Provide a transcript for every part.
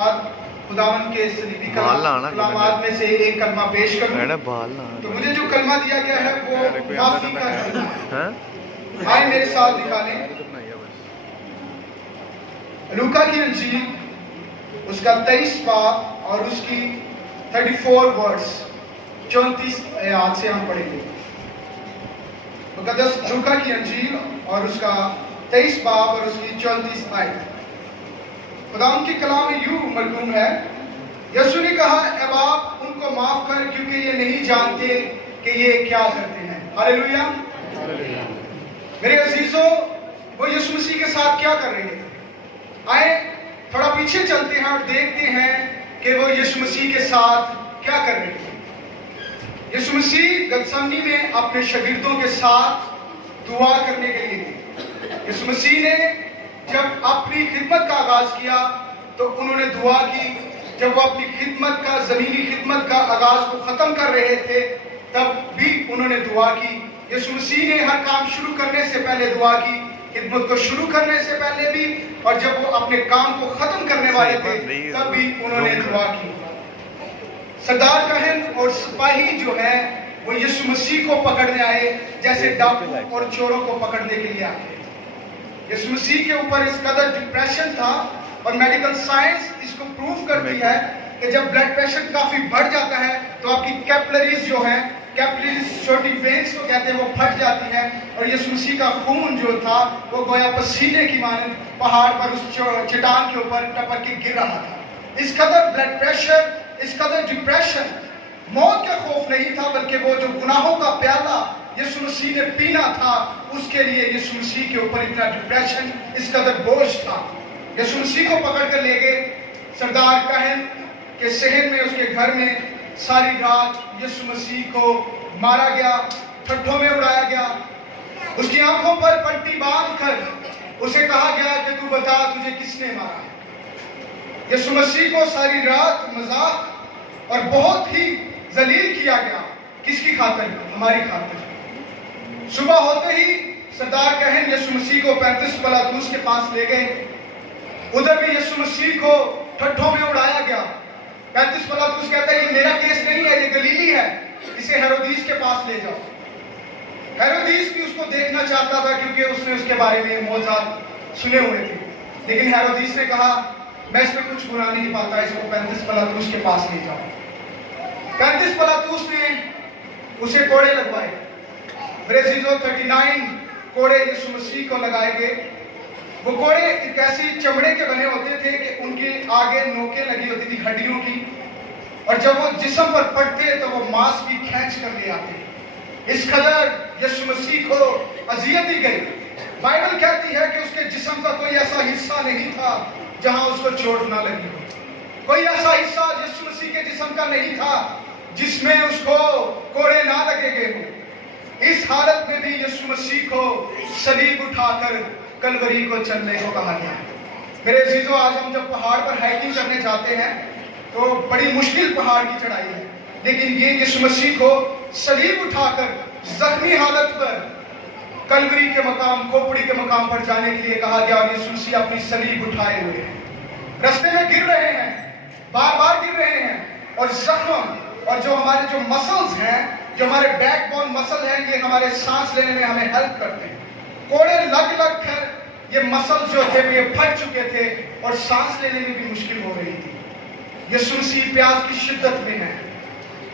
خداوند کے صلیبی کلمات میں سے ایک کلمہ پیش کروں تو مجھے جو کلمہ دیا گیا ہے وہ معافی کا کلمہ ہے۔ آئے میرے ساتھ نکالیں لوکا کی انجیل اس کا 23 باب اور اس کی 34 ورڈز 34 آیات سے ہم پڑھیں گے۔ مقدس لوکا کی انجیل اور اس کا 23 باب اور اس کی 34 آیت۔ خداوند کی کلام میں یوں مرقوم ہے، یسوع نے کہا اے باپ ان کو معاف کر کیونکہ یہ نہیں جانتے کہ یہ کیا کرتے ہیں۔ ہاللیلویا۔ میرے عزیزوں، وہ یسوع مسیح کے ساتھ کیا کر رہے تھے؟ آئے تھوڑا پیچھے چلتے ہیں اور دیکھتے ہیں کہ وہ یسوع مسیح کے ساتھ کیا کر رہے تھے۔ یسوع مسیح گتسمنی میں اپنے شاگردوں کے ساتھ دعا کرنے کے لیے تھے۔ یسوع مسیح نے جب اپنی خدمت کا آغاز کیا تو انہوں نے دعا کی۔ جب وہ اپنی خدمت کا زمینی خدمت کا آغاز کو ختم کر رہے تھے تب بھی انہوں نے دعا کی۔ یسوع مسیح نے ہر کام شروع کرنے سے پہلے دعا کی، خدمت کو شروع کرنے سے پہلے بھی، اور جب وہ اپنے کام کو ختم کرنے والے تھے تب بھی انہوں نے دعا کی۔ سردار کاہن اور سپاہی جو ہے وہ یسوع مسیح کو پکڑنے آئے جیسے ڈاکو اور چوروں کو پکڑنے کے لیے آتے ہیں۔ یسوع مسیح کے اوپر اس قدر ڈپریشن تھا اور میڈیکل سائنس اس کو پروف کرتی ہے کہ جب بلڈ پریشر کافی بڑھ جاتا ہے تو آپ کی کیپلریز جو ہیں، کیپلریز چھوٹی وینز کو کہتے ہیں، وہ پھٹ جاتی ہیں اور یسوع مسیح کا خون جو تھا وہ گویا پسینے کی مانند پہاڑ پر اس چٹان کے اوپر ٹپک کے گر رہا تھا۔ اس قدر بلڈ پریشر، اس قدر ڈپریشن، موت کا خوف نہیں تھا بلکہ وہ جو گناہوں کا پیالہ یسوع مسیح نے پینا تھا اس کے لیے یسوع مسیح کے اوپر اتنا ڈپریشن، اس قدر بوجھ تھا۔ یسوع مسیح کو پکڑ کر لے گئے سردار کاہن کے صحن میں، اس کے گھر میں ساری رات یسوع مسیح کو مارا گیا، ٹھٹھوں میں اڑایا گیا، اس کی آنکھوں پر پٹی باندھ کر اسے کہا گیا کہ تو بتا تجھے کس نے مارا ہے۔ یسوع مسیح کو ساری رات مذاق اور بہت ہی ذلیل کیا گیا، کس کی خاطر؟ ہماری خاطر۔ صبح ہوتے ہی سردار کاہن یسوع مسیح کو 35 پلاطوس کے پاس لے گئے، ادھر بھی یسوع مسیح کو ٹھٹھوں میں اڑایا گیا۔ 35 پلاطوس کہتا ہے یہ میرا کیس نہیں ہے، یہ گلیلی ہے، اسے ہیرودیس کے پاس لے جاؤ۔ ہیرودیس بھی اس کو دیکھنا چاہتا تھا کیونکہ اس نے اس کے بارے میں معجزات سنے ہوئے تھے، لیکن ہیرودیس نے کہا میں اس میں کچھ گناہ نہیں پاتا، اس کو 35 پلاطوس کے پاس لے جاؤ۔ 35 پلاطوس نے اسے کوڑے لگوائے۔ میرے عزیزو 39 کوڑے یسوع مسیح کو لگائے گئے۔ وہ کوڑے ایک ایسی چمڑے کے بنے ہوتے تھے کہ ان کے آگے نوکیں لگی ہوتی تھی ہڈیوں کی، اور جب وہ جسم پر پڑتے تو وہ ماس بھی کھینچ کر لے آتے۔ اس قدر یسوع مسیح کو اذیت دی گئی۔ بائبل کہتی ہے کہ اس کے جسم کا کوئی ایسا حصہ نہیں تھا جہاں اس کو چوٹ نہ لگی ہو، کوئی ایسا حصہ یسوع مسیح کے جسم کا نہیں تھا جس میں اس کو کوڑے نہ لگے گئے ہوں۔ اس حالت میں بھی یسوع مسیح کو صلیب اٹھا کر کلوری کو چلنے کو کہا گیا۔ میرے عزیزو، آج ہم جب پہاڑ پر ہائکنگ کرنے جاتے ہیں تو بڑی مشکل پہاڑ کی چڑھائی ہے، لیکن یہ یسوع مسیح کو صلیب اٹھا کر زخمی حالت پر کلوری کے مقام، کھوپڑی کے مقام پر جانے کے لیے کہا گیا، اور یسوع مسیح اپنی صلیب اٹھائے ہوئے ہیں، رستے میں گر رہے ہیں، بار بار گر رہے ہیں، اور زخم اور جو ہمارے جو مسلز ہیں، جو ہمارے بیک بون مسل ہیں، یہ ہمارے سانس لینے میں ہمیں ہیلپ کرتے ہیں۔ کوڑے لگ لگ کر یہ مسل جو تھے وہ یہ پھٹ چکے تھے اور سانس لینے میں بھی مشکل ہو رہی تھی۔ یسوع مسیح پیاس کی شدت میں ہیں،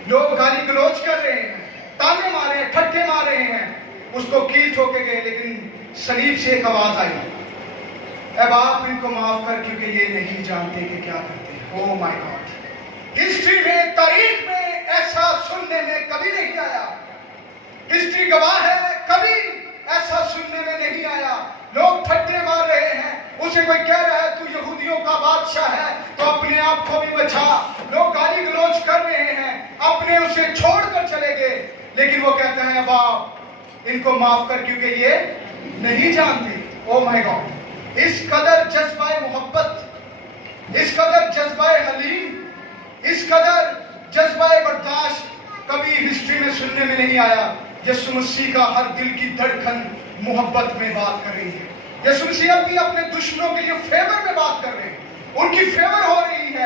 لوگ گالی گلوچ کر رہے ہیں، تانے مار رہے ہیں، ٹھٹھے مار رہے ہیں، اس کو کیل ٹھوکے گئے، لیکن صلیب سے ایک آواز آئی، اے باپ ان کو معاف کر کیونکہ یہ نہیں جانتے کہ کیا کرتے ہیں۔ او مائی گاڈ، ہسٹری میں، تاریخ میں ایسا سننے میں کبھی نہیں آیا۔ ہسٹری گواہ ہے، کبھی ایسا سننے میں نہیں آیا۔ لوگ ٹھٹے مار رہے ہیں، اسے کوئی کہہ رہا ہے تو یہودیوں کا بادشاہ ہے تو اپنے آپ کو بھی بچا۔ لوگ گالی گلوچ کر رہے ہیں، اپنے اسے چھوڑ کر چلے گئے، لیکن وہ کہتا ہے باپ ان کو معاف کر کیونکہ یہ نہیں جانتے۔ او مائی گاڈ، اس قدر جذبہ محبت، اس قدر جذبہ حلیم، اس قدر جذبہ برداشت کبھی ہسٹری میں سننے میں نہیں آیا۔ یسوع مسیح کا ہر دل کی دھڑکن محبت میں بات کر رہی ہے۔ یسوع مسیح اب بھی اپنے دشمنوں کے لیے فیور میں بات کر رہے ہیں، ان کی فیور ہو رہی ہے۔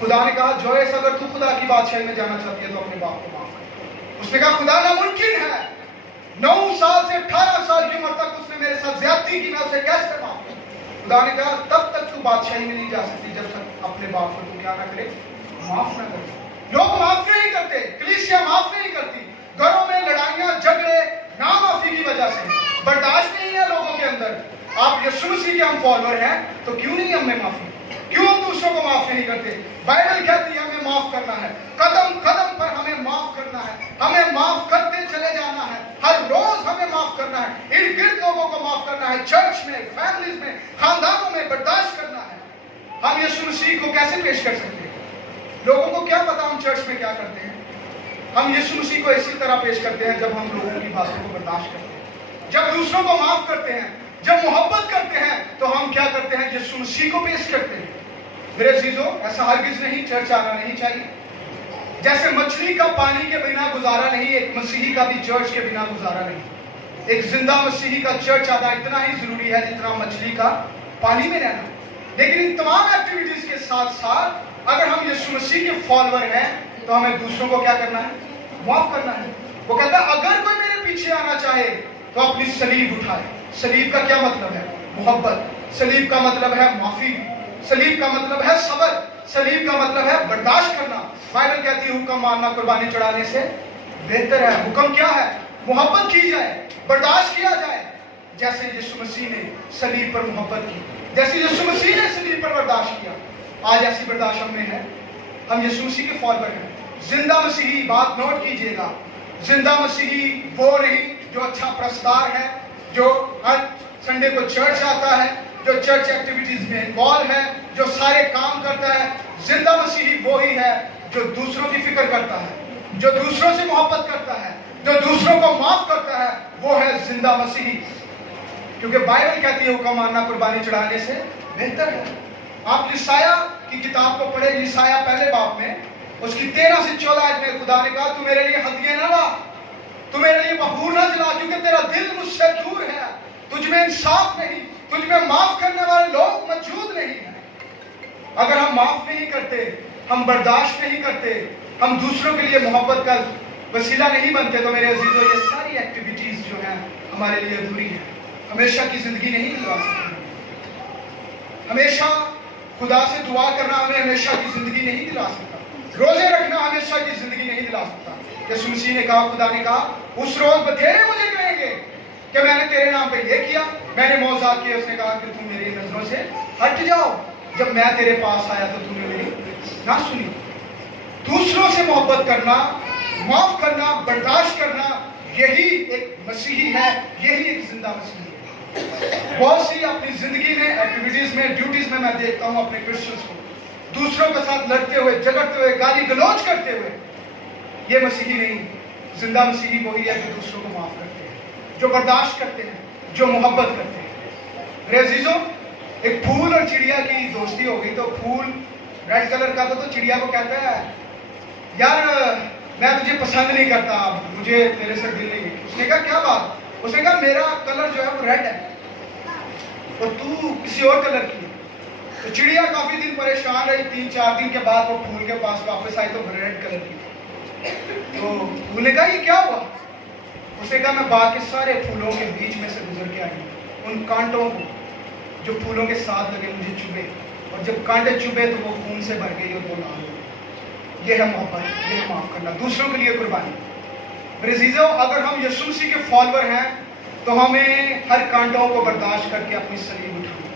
خدا نے کہا جویس اگر تو خدا کی بادشاہی میں جانا چاہتی ہے تو اپنے باپ کو معاف کر. اس نے کہا خدا ناممکن ہے, 9 سال سے 18 سال کی عمر تک اس نے میرے ساتھ زیادتی کی, میں اسے کیسے معاف کروں؟ خدا نے کہا تب تک تو بادشاہی میں نہیں جا سکتی جب تک اپنے باپ کو تو کیا نہ کرے, معاف نہ کرے. لوگ معاف نہیں کرتے, کلیسیا معاف نہیں کرتی, گھروں میں لڑائیاں جھگڑے نامعافی کی وجہ سے, برداشت نہیں ہے لوگوں کے اندر. آپ یسوع مسیح کے ہم فالوور ہیں تو کیوں نہیں ہمیں معافی, کیوں ہم دوسروں کو معاف نہیں کرتے؟ بائبل کہتی ہے ہمیں معاف کرنا ہے, قدم قدم پر ہمیں معاف کرنا ہے, ہمیں معاف کرتے چلے جانا ہے, ہر روز ہمیں معاف کرنا ہے, ارد گرد لوگوں کو معاف کرنا ہے, چرچ میں, فیملیز میں, خاندانوں میں برداشت کرنا ہے. ہم یسوع مسیح کو کیسے پیش کر سکتے ہیں؟ لوگوں کو کیا پتا ہم چرچ میں کیا کرتے ہیں؟ ہم یسوع مسیح کو اسی طرح پیش کرتے ہیں جب ہم لوگوں کی باتوں کو برداشت کرتے ہیں, جب دوسروں کو معاف کرتے ہیں, جب محبت کرتے ہیں تو ہم کیا کرتے ہیں؟ یسوع مسیح کو پیش کرتے ہیں. میرے عزیزو, ایسا ہرگز نہیں چرچ آنا نہیں چاہیے. جیسے مچھلی کا پانی کے بنا گزارا نہیں, ایک مسیحی کا بھی چرچ کے بنا گزارا نہیں. ایک زندہ مسیحی کا چرچ آنا اتنا ہی ضروری ہے جتنا مچھلی کا پانی میں رہنا. لیکن ان تمام ایکٹیویٹیز کے ساتھ ساتھ اگر ہم یسوع مسیح کے فالوور ہیں تو ہمیں دوسروں کو کیا کرنا ہے؟ معاف کرنا ہے. وہ کہتا ہے اگر کوئی میرے پیچھے آنا چاہے تو اپنی صلیب اٹھائے. صلیب کا کیا مطلب ہے؟ محبت. صلیب کا مطلب ہے معافی. صلیب کا مطلب ہے صبر. صلیب کا مطلب ہے برداشت کرنا. بائبل کہتی ہے حکم ماننا قربانی چڑھانے سے بہتر ہے. حکم کیا ہے؟ محبت کی جائے, برداشت کیا جائے, جیسے یسوع مسیح نے صلیب پر محبت کی, جیسے یسوع مسیح نے صلیب پر برداشت کیا. آج ایسی برداشت ہم میں ہے. ہم یسوع مسیح کے فالوور ہیں. زندہ مسیحی, بات نوٹ کیجئے گا, زندہ مسیحی وہ نہیں جو اچھا پرستار ہے, جو ہر سنڈے کو چرچ آتا ہے, جو چرچ ایکٹیویٹیز میں انوالو ہے, جو سارے کام کرتا ہے. زندہ مسیحی وہی ہے جو دوسروں کی فکر کرتا ہے, جو دوسروں سے محبت کرتا ہے, جو دوسروں کو معاف کرتا ہے, وہ ہے زندہ مسیحی. کیونکہ بائبل کہتی ہے حکم ماننا قربانی چڑھانے سے بہتر ہے. آپ یسایہ کی کتاب کو پڑھیں, یسایہ پہلے باب میں اس کی 13 سے 14 آیت میں خدا نے کہا تو میرے لیے ہدیے نہ لا, تو میرے لیے بخور نہ جلا, کیونکہ تیرا دل مجھ سے دور ہے, تجھ میں انصاف نہیں, تجھ میں معاف کرنے والے لوگ موجود نہیں ہیں. اگر ہم معاف نہیں کرتے, ہم برداشت نہیں کرتے, ہم دوسروں کے لیے محبت کا وسیلہ نہیں بنتے تو میرے عزیزو یہ ساری ایکٹیویٹیز جو ہیں ہمارے لیے ادھوری ہیں. ہمیشہ کی زندگی نہیں دلا سکتے. ہمیشہ خدا سے دعا کرنا ہمیں ہمیشہ کی زندگی نہیں دلا سکتا. روزے رکھنا ہمیشہ کی زندگی نہیں دلا سکتا. یسوع مسیح نے کہا, خدا نے کہا اس روز بتھیرے مجھے کہیں گے کہ میں نے تیرے نام پہ یہ کیا, میں نے معجزات کیے. اس نے کہا کہ تم میری نظروں سے ہٹ جاؤ, جب میں تیرے پاس آیا تو تم نے میری نہ سنی. دوسروں سے محبت کرنا, معاف کرنا, برداشت کرنا, یہی ایک مسیحی ہے, یہی ایک زندہ مسیحی ہے. بہت سی اپنی زندگی میں ایکٹیویٹیز میں ڈیوٹیز میں دیکھتا ہوں اپنے کرسچنز کو دوسروں کے ساتھ لڑتے ہوئے, جھگڑتے ہوئے, گالی گلوچ کرتے ہوئے. یہ مسیحی نہیں. زندہ مسیحی وہی ہے جو دوسروں کو معاف کرتے ہیں, جو برداشت کرتے ہیں, جو محبت کرتے ہیں. میرے عزیزوں, ایک پھول اور چڑیا کی دوستی ہو گئی تو پھول ریڈ کلر کا تھا تو چڑیا کو کہتا ہے یار میں تجھے پسند نہیں کرتا, مجھے تیرے سے دل نہیں. اس نے کہا کیا بات؟ اس نے کہا میرا کلر جو ہے وہ ریڈ ہے اور تو کسی اور کلر کی. تو چڑیا کافی دن پریشان رہی. 3-4 دن کے بعد وہ پھول کے پاس واپس آئی تو ریڈ کلر کی. تو پھول نے کہا یہ کیا ہوا؟ اس نے کہا میں باغ کے سارے پھولوں کے بیچ میں سے گزر کے آئی, ان کانٹوں کو جو پھولوں کے ساتھ لگے مجھے چبھے, اور جب کانٹے چبھے تو وہ خون سے بھر گئی اور وہ لال ہو. یہ ہے محبت, یہ ہے معاف کرنا, دوسروں کے لیے قربانی. میرے عزیزو, اگر ہم یسوع مسیح کے فالوور ہیں تو ہمیں ہر کانٹوں کو برداشت کر کے اپنی صلیب اٹھانی.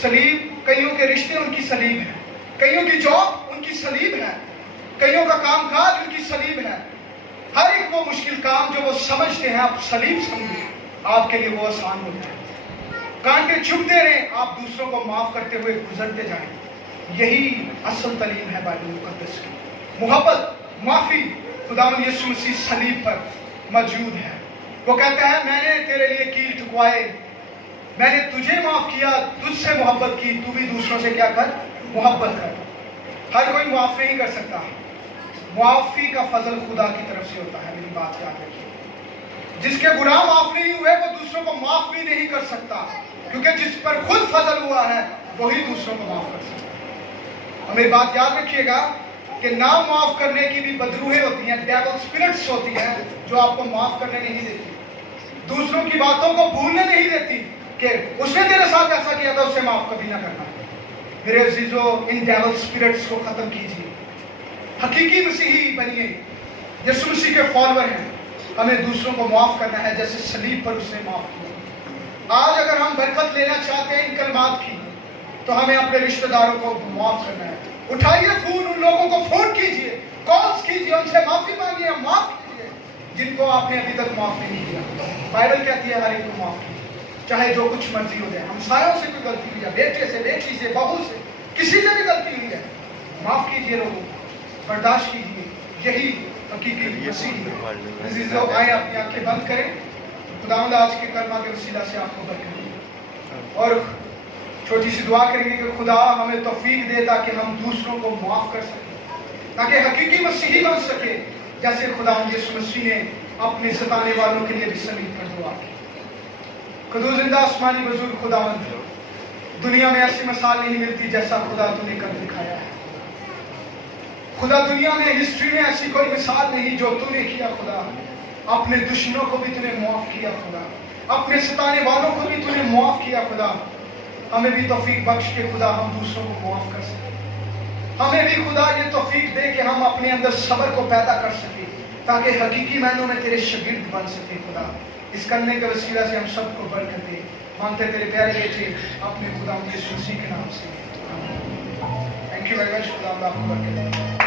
صلیب, کئیوں کے رشتے ان کی صلیب ہے, کئیوں کی جاب ان کی صلیب ہے, کئیوں کا کام کاج ان کی صلیب ہے. ہر ایک وہ مشکل کام جو وہ سمجھتے ہیں آپ صلیب سمجھیں, آپ کے لیے وہ آسان ہوتا ہے. کانٹے چبھتے رہیں, آپ دوسروں کو معاف کرتے ہوئے گزرتے جائیں. یہی اصل تعلیم ہے بائبل مقدس کی. محبت, معافی, خداوند یسوع مسیح صلیب پر موجود ہے. وہ کہتا ہے میں نے تیرے لیے کیل ٹھکوائے, میں نے تجھے معاف کیا, تجھ سے محبت کی, تو بھی دوسروں سے کیا کر؟ محبت کر. ہر کوئی معاف نہیں کر سکتا. معافی کا فضل خدا کی طرف سے ہوتا ہے. میری بات یاد رکھیے, جس کے گناہ معاف نہیں ہوئے وہ دوسروں کو معاف بھی نہیں کر سکتا, کیونکہ جس پر خود فضل ہوا ہے وہی دوسروں کو معاف کر سکتا ہے. اور میری بات یاد رکھیے گا کہ نہ معاف کرنے کی بھی بدروہیں ہوتی ہیں، ڈیول اسپرٹس ہوتی ہیں جو آپ کو معاف کرنے نہیں دیتی، دوسروں کی باتوں کو بھولنے نہیں دیتی کہ اس نے تیرے ساتھ ایسا کیا تھا، اسے معاف کبھی نہ کرنا۔ میرے عزیزو، ان ڈیول اسپرٹس کو ختم کیجیے، حقیقی مسیحی بنیے، یسوع مسیح کے فالوور ہیں۔ ہمیں دوسروں کو معاف کرنا ہے جیسے صلیب پر اس نے معاف کیا۔ آج اگر ہم برکت لینا چاہتے ہیں ان کلمات کی تو ہمیں اپنے رشتہ داروں کو معاف کرنا ہے۔ اٹھائیے فون، ان لوگوں کو فون کیجیے، کالز کیجیے، ان سے معافی مانگیے، معاف کیجیے جن کو آپ نے ابھی تک معاف نہیں کیا۔ بائبل کہتی ہے ہر ایک کو معاف کیجیے، چاہے جو کچھ مرضی ہو جائے۔ ہمسایوں سے کوئی غلطی ہوئی ہے، بیٹے سے، بیٹی سے، بہو سے، کسی سے بھی غلطی ہوئی ہے، معاف کیجیے لوگوں کو، برداشت کیجیے، یہی حقیقی مسیح ہے۔ عزیزو، آئیں اپنی آنکھیں بند کریں، خداوند آج کے کلمہ کے وسیلہ سے آپ کو برکت دے، اور چھوٹی سی دعا کریں گے کہ خدا ہمیں توفیق دے تاکہ ہم دوسروں کو معاف کر سکیں، تاکہ حقیقی مسیحی بن سکے جیسے خداوند یسوع مسیح نے اپنے ستانے والوں کے لیے بھی صلیب پر دعا کی۔ قدوس زندہ آسمانی بزرگ خداوند، دنیا میں ایسی مثال نہیں ملتی جیسا خدا تو نے کر دکھایا ہے۔ خدا دنیا میں، ہسٹری میں ایسی کوئی مثال نہیں جو تو نے کیا خدا۔ اپنے دشمنوں کو بھی تو نے معاف کیا خدا، اپنے ستانے والوں کو بھی تو نے معاف کیا خدا۔ ہمیں بھی توفیق بخش کے خدا ہم دوسروں کو معاف کر سکیں، ہمیں بھی خدا یہ توفیق دے کہ ہم اپنے اندر صبر کو پیدا کر سکیں تاکہ حقیقی معنوں میں تیرے شاگرد بن سکیں خدا۔ اس کرنے کے وسیلہ سے ہم سب کو برکت دے، مانگتے تیرے پیارے بیٹے اپنے خدا یسوع مسیح کے نام سے۔ تھینک یو ویری مچ، خدا آپ کو برکت دے۔